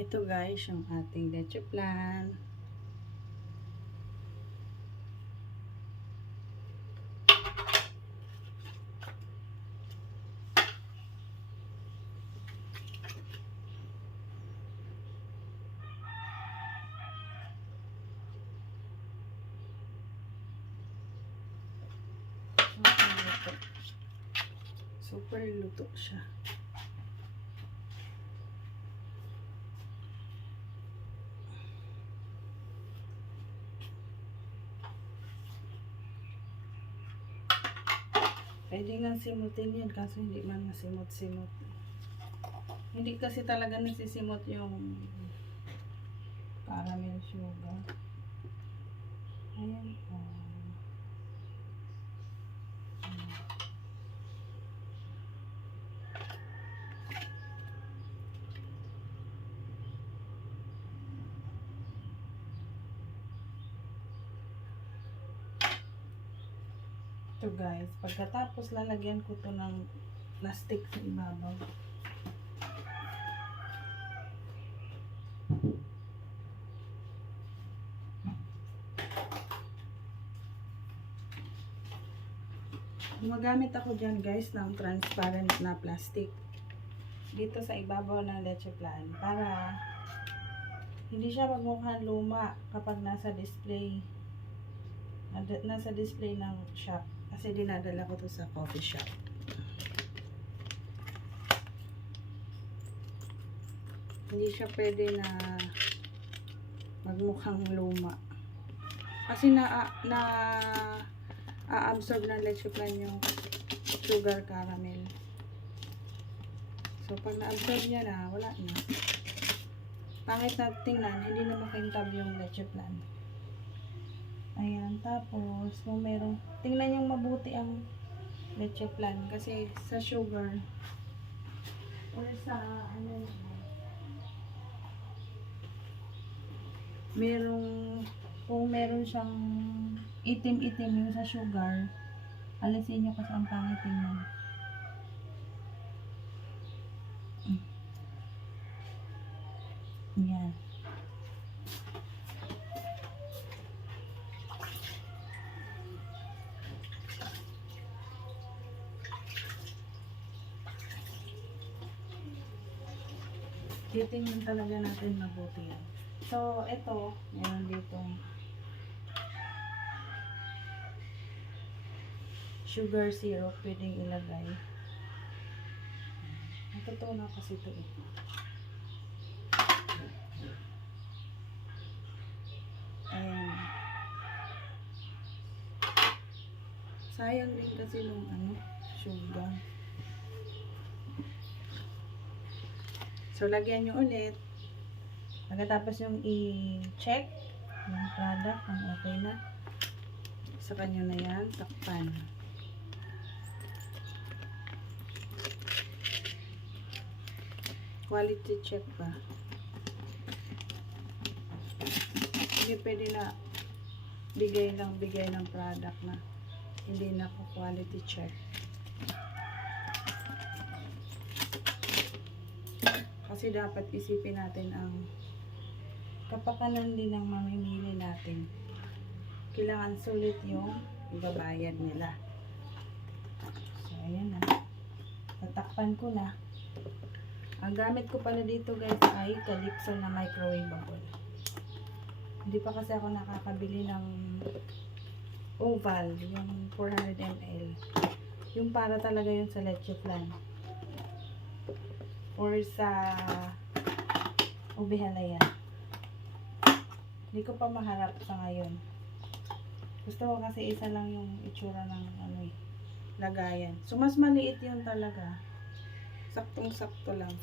Ito guys, yung ating leche plan. Super luto siya. Pwede nga simutin yun, kaso hindi man masimot-simot. Hindi kasi talaga nasisimot yung caramel sugar. Ayan po. Ito guys, pagkatapos lalagyan ko to ng plastic sa ibabaw. Gumagamit ako dyan guys ng transparent na plastic dito sa ibabaw ng leche plan para hindi siya magmukhang luma kapag nasa display ng shop, kasi dinadala ko to sa coffee shop. Hindi siya pwede na magmukhang luma kasi absorb ng leche plan yung sugar caramel. So pag na-absorb niya na, wala na. Pangit na tingnan, hindi na makintab yung leche plan. Ayan, tapos kung meron, tingnan yung mabuti ang leche plan kasi sa sugar or sa ano, kung meron siyang itim-itim yung sa sugar, alisin nyo kasi ang pangit tingnan. Yan. Titingnan talaga natin mabuti yan. So, ito, meron dito sugar syrup, pwedeng ilagay. Natutunan kasi ito eh. Ayan. Sayang din kasi nung ano, sugar. So, lagyan nyo ulit. Pagkatapos yung i-check yung product kung okay na. Sa kanyo na yan, takpan. Quality check ba? Hindi pwede na bigay ng product na hindi na po quality check. Kasi dapat isipin natin ang kapakanan din ng mamimili natin. Kailangan sulit yung ibabayad nila. So, ayan na. Tatakpan ko na. Ang gamit ko pala dito guys ay Calypso na microwavable. Hindi pa kasi ako nakakabili ng oval, yung 400 ml. Yung para talaga yung sa leche flan. Or sa ube halaya. Hindi ko pa maharap sa ngayon. Gusto ko kasi isa lang yung itsura ng ano eh, lagayan. So mas maliit yun talaga. Saktong-sakto lang.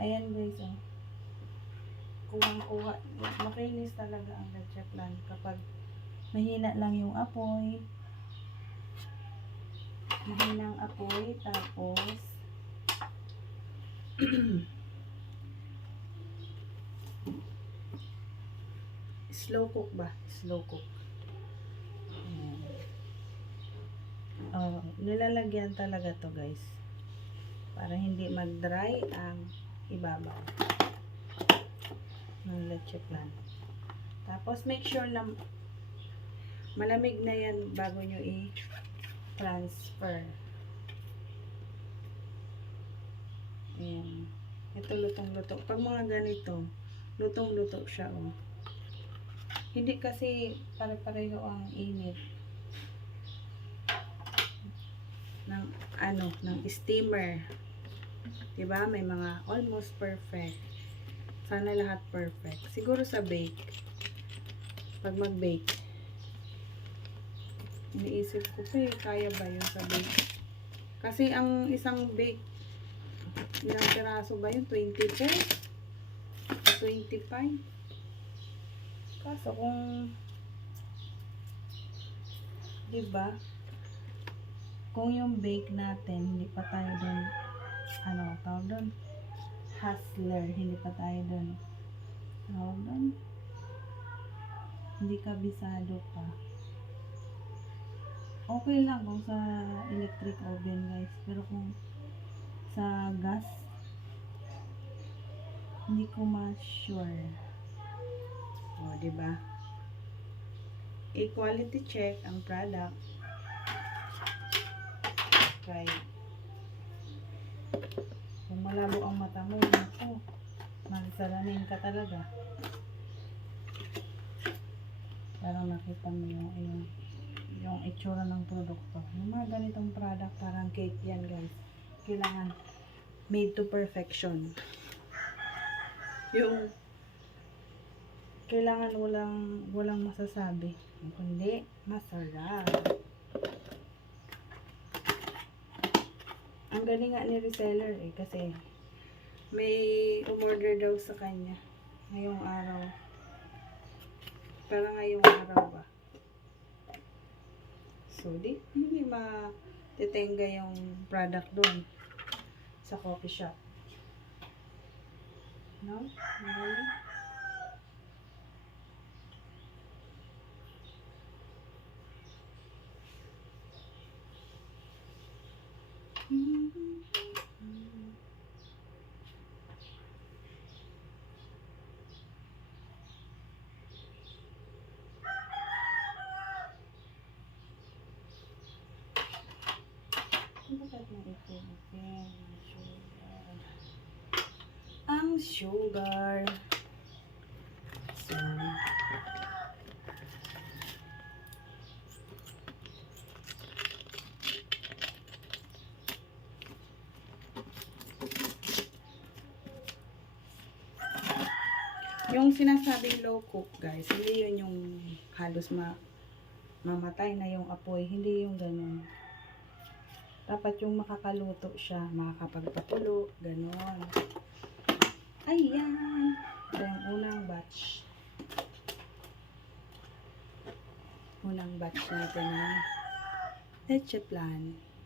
Ayan guys, oh. Kuhang-kuha. Makinis talaga ang leche flan kapag mahina lang yung apoy. Mahinang apoy. Tapos slow cook ba? Slow cook. Ayan. Oh, nilalagyan talaga to guys. Para hindi mag-dry ang ibabaw ng leche flan. Tapos make sure na malamig na yan bago nyo i-transfer. Ayan. Ito lutong-luto. Pag mga ganito, lutong-luto siya, oh. Hindi kasi pare-pareho ang init ng ano, ng steamer. Diba? May mga almost perfect. Sana lahat perfect. Siguro sa bake. Pag mag-bake. Iniisip ko kaya ba yun sa bake? Kasi ang isang bake, ilang piraso ba yun? 24? 25? Kaso kung, diba? Kung yung bake natin, hindi pa tayo dun, ano, tawag dun? Hustler, hindi pa tayo dun. Tawag dun? Hindi kabisado pa. Okay lang kung sa electric oven guys. Pero kung sa gas, hindi ko ma-sure. O, diba? I-quality check ang product. Okay. Kung malabo ang mata mo, naku, magsalamin ka talaga. Parang nakita mo yung itsura ng produkto. Yung mga ganitong product, parang cake yan guys. Kailangan made to perfection. Yung kailangan walang masasabi. Kundi masarap. Ang galing nga ni reseller eh, kasi may umorder daw sa kanya ngayong araw. Parang ngayong araw ba? So, hindi matitenga yung product doon sa coffee shop. No? Magaling. Ang sugar. So, Yung sinasabing low cook, guys, hindi yun yung halos mamatay na yung apoy. Hindi yung ganun. Dapat yung makakaluto siya, makakapagpakulo, ganun. Ayan. Ito yung unang batch. Unang batch natin ng leche plan.